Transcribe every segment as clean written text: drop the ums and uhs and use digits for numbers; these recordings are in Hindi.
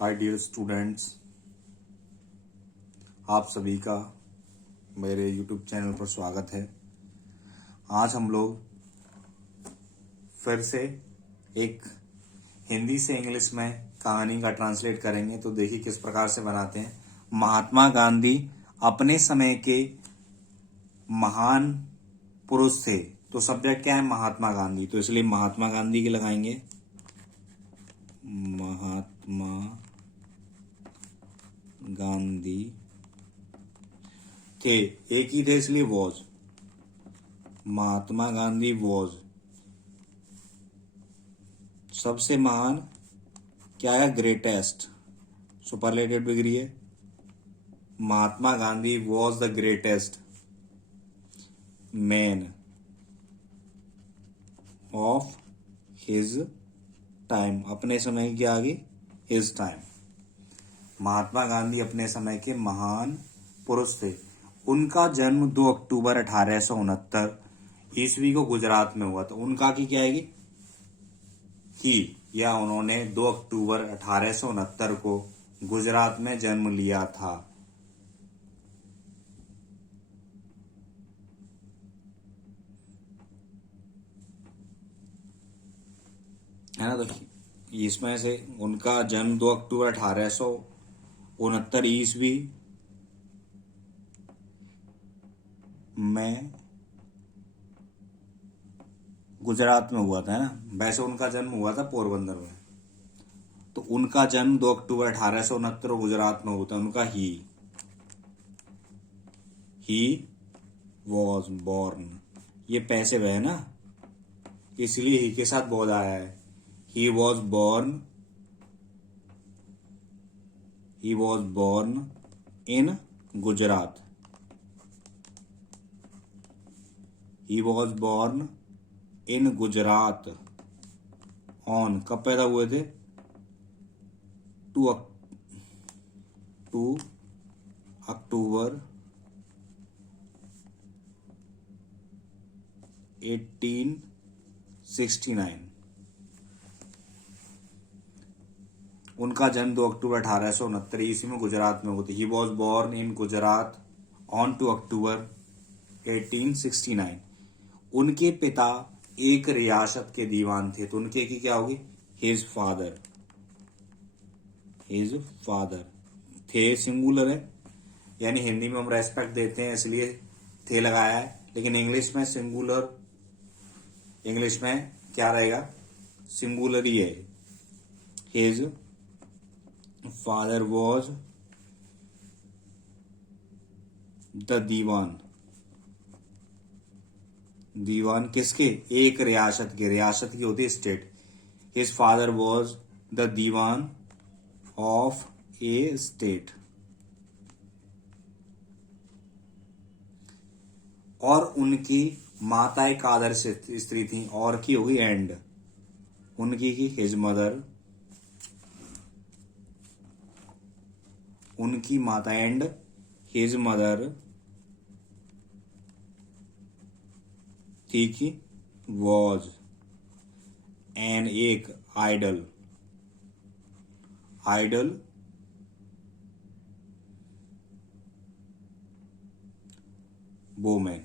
हाय डियर स्टूडेंट्स, आप सभी का मेरे यूट्यूब चैनल पर स्वागत है। आज हम लोग फिर से एक हिंदी से इंग्लिश में कहानी का ट्रांसलेट करेंगे। तो देखिए किस प्रकार से बनाते हैं। महात्मा गांधी अपने समय के महान पुरुष थे। तो सब्जेक्ट क्या है? महात्मा गांधी। तो इसलिए महात्मा गांधी के लगाएंगे। महात्मा गांधी थे, एक ही थे इसलिए वॉज। महात्मा गांधी वॉज सबसे महान। क्या है? ग्रेटेस्ट, सुपरलेटिव डिग्री है। Mahatma Gandhi was the greatest man of his time. अपने समय के आगे हिज टाइम। महात्मा गांधी अपने समय के महान पुरुष थे। उनका जन्म 2 अक्टूबर 1869 ईस्वी को गुजरात में हुआ था। उनका की क्या आएगी? ही, या उन्होंने 2 अक्टूबर 1869 को गुजरात में जन्म लिया था। है ना? तो इसमें से उनका जन्म 2 अक्टूबर 1869 ईस्वी में गुजरात में हुआ था, है ना। वैसे उनका जन्म हुआ था पोरबंदर में। तो उनका जन्म 2 अक्टूबर 1869 गुजरात में होता है। उनका ही वॉज बॉर्न। ये पैसे है ना, इसलिए ही के साथ बहुत आया है। He was born in Gujarat. He was born in Gujarat on, कब पैदा हुए थे? 2 अक्टूबर 1869। उनका जन्म 2 अक्टूबर 1869 ईस्वी में गुजरात में हुआ था। He was born in Gujarat on 2 अक्टूबर 1869। उनके पिता एक रियासत के दीवान थे। तो उनके की क्या होगी? हिज फादर थे, सिंगुलर है, यानी हिंदी में हम रेस्पेक्ट देते हैं इसलिए थे लगाया है। लेकिन इंग्लिश में सिंगुलर, इंग्लिश में क्या रहेगा? सिंगुलर ही है। His father was the dewan किसके? एक रियासत के। रियासत की होती है state. His father was the dewan of a state. और उनकी माता एक आदर्श स्त्री थी। और की होगी एंड। उनकी की हिज मदर, उनकी माता एंड हिज मदर थी कि वॉज एन, एक आइडल वोमेन।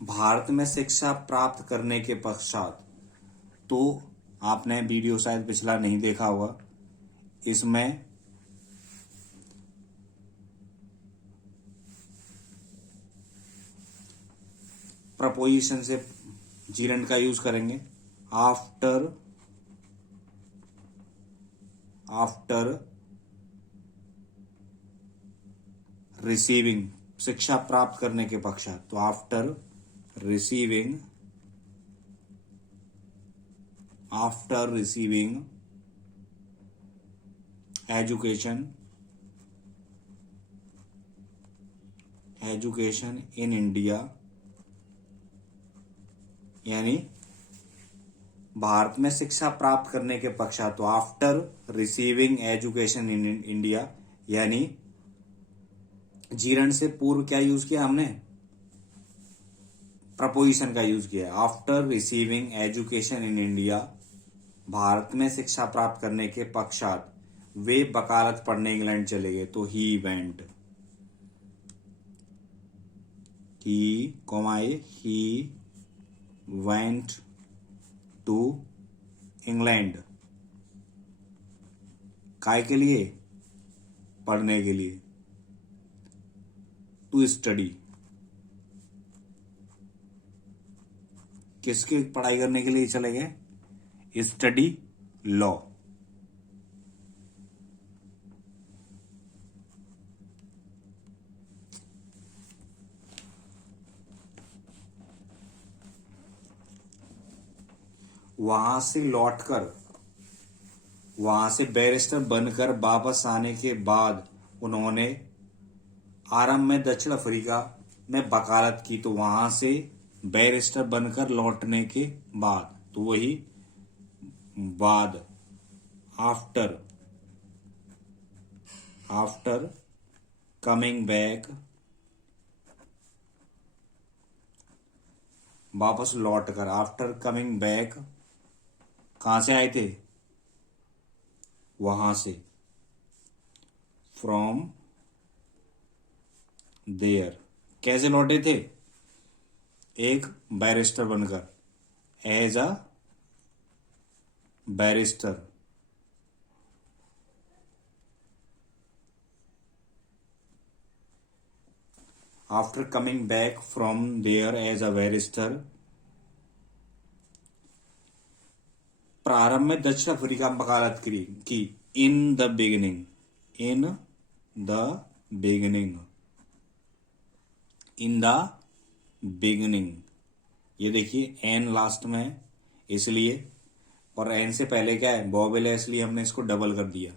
भारत में शिक्षा प्राप्त करने के पश्चात, तो आपने वीडियो शायद पिछला नहीं देखा होगा, इसमें प्रपोजिशन से जीरन का यूज करेंगे। आफ्टर रिसीविंग, शिक्षा प्राप्त करने के पश्चात। तो after receiving education in India, यानी भारत में शिक्षा प्राप्त करने के पश्चात। तो after receiving education in India, यानी जीरण से पूर्व क्या यूज किया हमने? प्रपोजिशन का यूज किया। After receiving education in India, Bharat में शिक्षा प्राप्त करने के पश्चात वे वकालत पढ़ने इंग्लैंड चले गए। तो ही वेंट टू इंग्लैंड। काय के लिए? पढ़ने के लिए। टू स्टडी, किसकी पढ़ाई करने के लिए चले गए? Study law. वहां से लौटकर, वहां से बैरिस्टर बनकर वापस आने के बाद उन्होंने आरंभ में दक्षिण अफ्रीका में वकालत की। तो वहां से बैरिस्टर बनकर लौटने के बाद, तो वही बाद, आफ्टर कमिंग बैक, वापस लौटकर, आफ्टर कमिंग बैक, कहां से आए थे? वहां से, फ्रॉम देयर। कैसे लौटे थे? एक बैरिस्टर बनकर, as a barrister. After coming back from there as a barrister, प्रारंभ में दक्षिण अफ्रीका में वकालत की। इन द बिगिनिंग, ये देखिए एन लास्ट में है इसलिए, और एन से पहले क्या है? वोवेल है, इसलिए हमने इसको डबल कर दिया।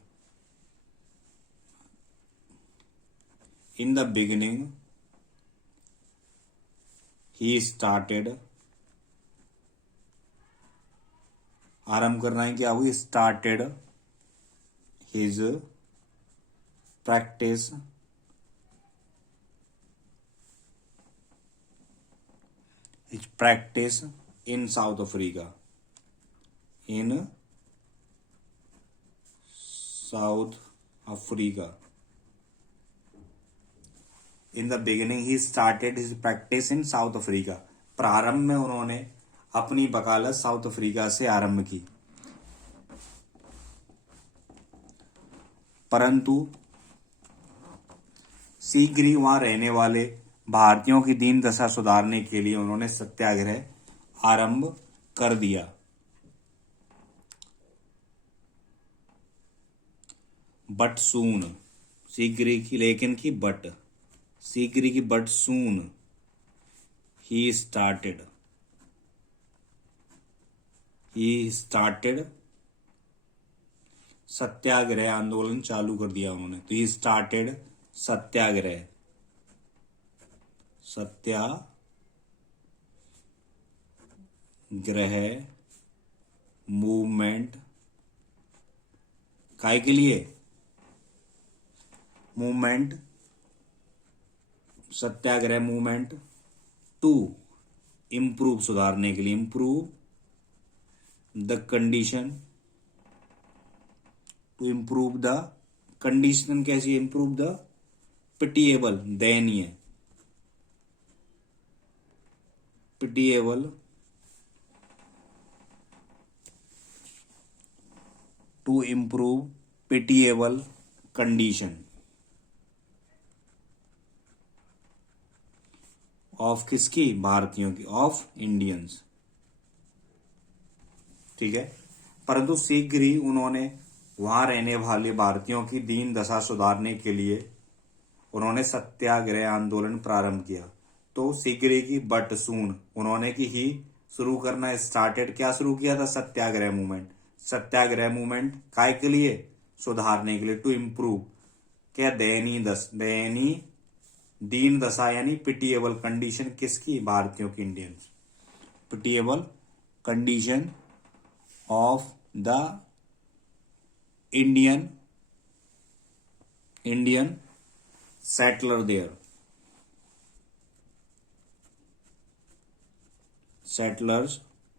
In the beginning he started, आरंभ करना है क्या? हुई started his practice in south Africa, in the beginning he started his practice in south Africa. प्रारंभ में उन्होंने अपनी वकालत साउथ अफ्रीका से आरंभ की, परंतु शीघ्र ही वहां रहने वाले भारतीयों की दीन दशा सुधारने के लिए उन्होंने सत्याग्रह आरंभ कर दिया। बट सून, शीघ्र की, लेकिन की बट, शीघ्र की बट सून ही स्टार्टेड सत्याग्रह आंदोलन चालू कर दिया उन्होंने। तो ही स्टार्टेड सत्याग्रह मूवमेंट। काय के लिए? Movement, satyagraha movement to improve, सुधारने के लिए, improve the condition, to improve the condition. कैसी? इम्प्रूव द पिटिएबल, दयनीय, to improve pitiable condition of किसकी? भारतीयों की, ऑफ इंडियंस। ठीक है। परंतु शीघ्र ही उन्होंने वहां रहने वाले भारतीयों की दीन दशा सुधारने के लिए उन्होंने सत्याग्रह आंदोलन प्रारंभ किया। तो शीघ्र ही की बट सून, उन्होंने की ही शुरू करना, स्टार्टेड, क्या शुरू किया था? सत्याग्रह मूवमेंट। सत्याग्रह मूवमेंट काय के लिए? सुधारने के लिए, टू इम्प्रूव क्या? दयनीय दीन दशा, यानी पिटिएबल कंडीशन किसकी? भारतीयों की, Indians. Pitiable condition of the Indian settler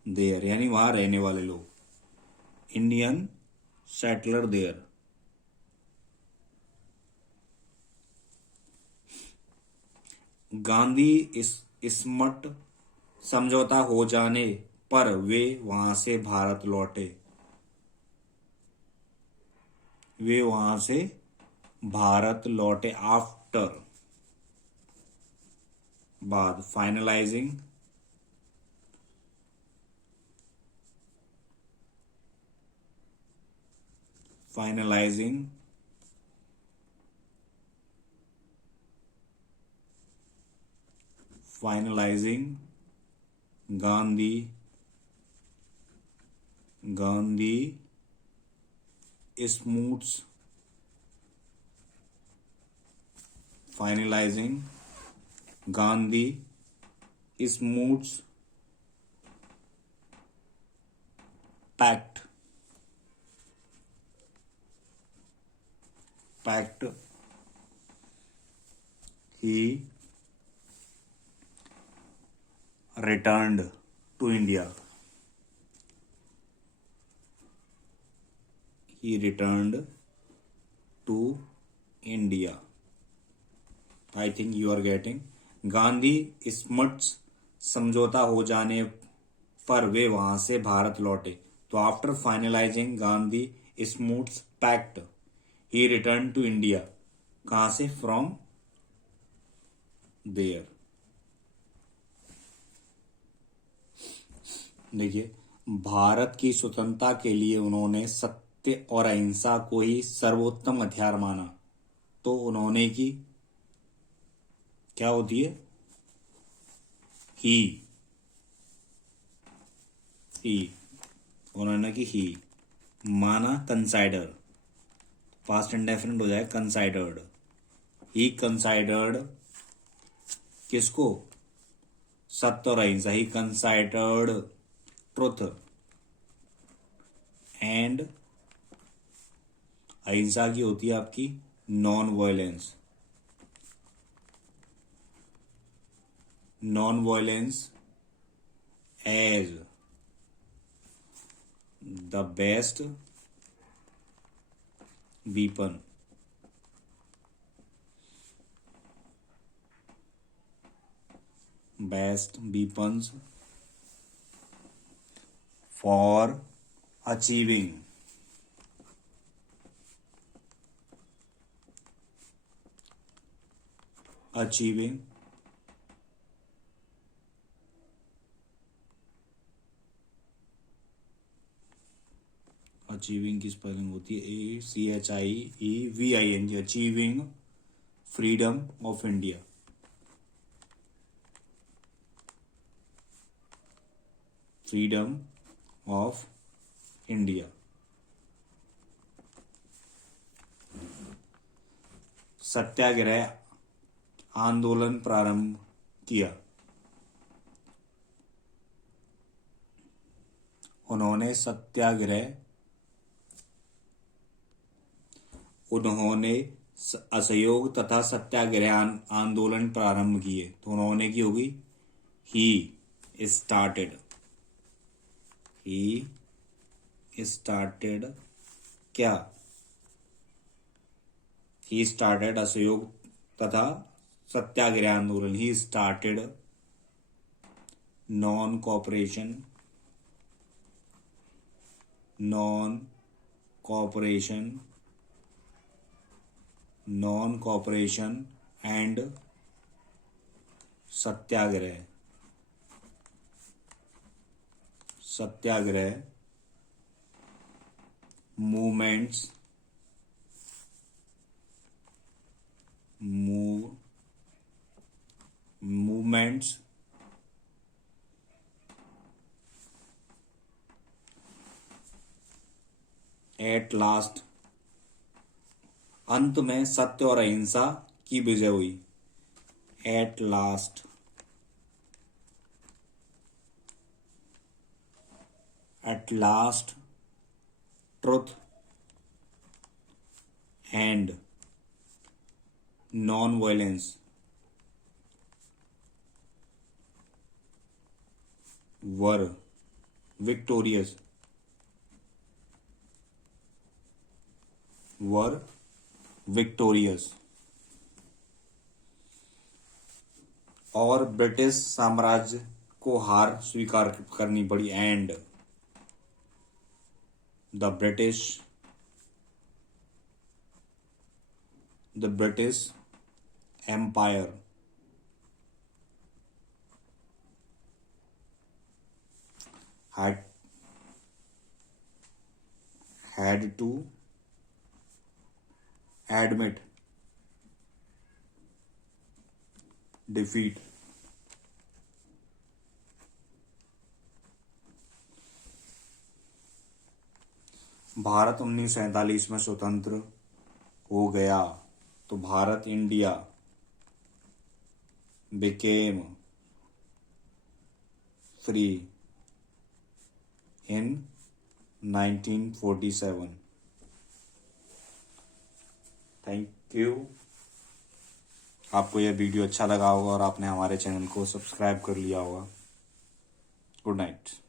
there, यानी वहां रहने वाले लोग। Indian settler there. गांधी इस्मट समझौता हो जाने पर वे वहां से भारत लौटे। वे वहां से भारत लौटे आफ्टर, बाद, finalising finalising finalising Gandhi Smuts finalising Gandhi Smuts pact he returned to India. He returned to India. I think you are getting. Gandhi smuts समझौता हो जाने पर वे वहां से भारत लौटे। तो after finalising Gandhi Smuts pact he return to India. कहां से? From there. देखिए, भारत की स्वतंत्रता के लिए उन्होंने सत्य और अहिंसा को ही सर्वोत्तम हथियार माना। तो उन्होंने की क्या होती है? ही उन्होंने की ही माना, कंसाइडर, पास्ट इंडेफिनिट हो जाए कंसाइडर्ड। ही कंसाइडर्ड किसको? सत्य और अहिंसा। ही कंसाइडर्ड ट्रुथ एंड अहिंसा की होती है आपकी non violence as the best weapon weapons for achieving achieving की स्पेलिंग होती है ACHIEVING, achieving freedom of India. Freedom of India. Satyagraha आंदोलन प्रारंभ किया। उन्होंने असहयोग तथा सत्याग्रह आंदोलन प्रारंभ किए। तो उन्होंने की होगी ही स्टार्टेड क्या? ही स्टार्टेड असहयोग तथा सत्याग्रह आंदोलन। He started non cooperation and satyagraha movements at last, अंत में सत्य और अहिंसा की विजय हुई। At last truth and non violence were victorious were victorious और ब्रिटिश साम्राज्य को हार स्वीकार करनी पड़ी and the British empire had to admit defeat. Bharat 1947 में स्वतंत्र हो गया तो Bharat India became free in 1947. Thank you. आपको यह वीडियो अच्छा लगा होगा और आपने हमारे चैनल को सब्सक्राइब कर लिया होगा। Good night.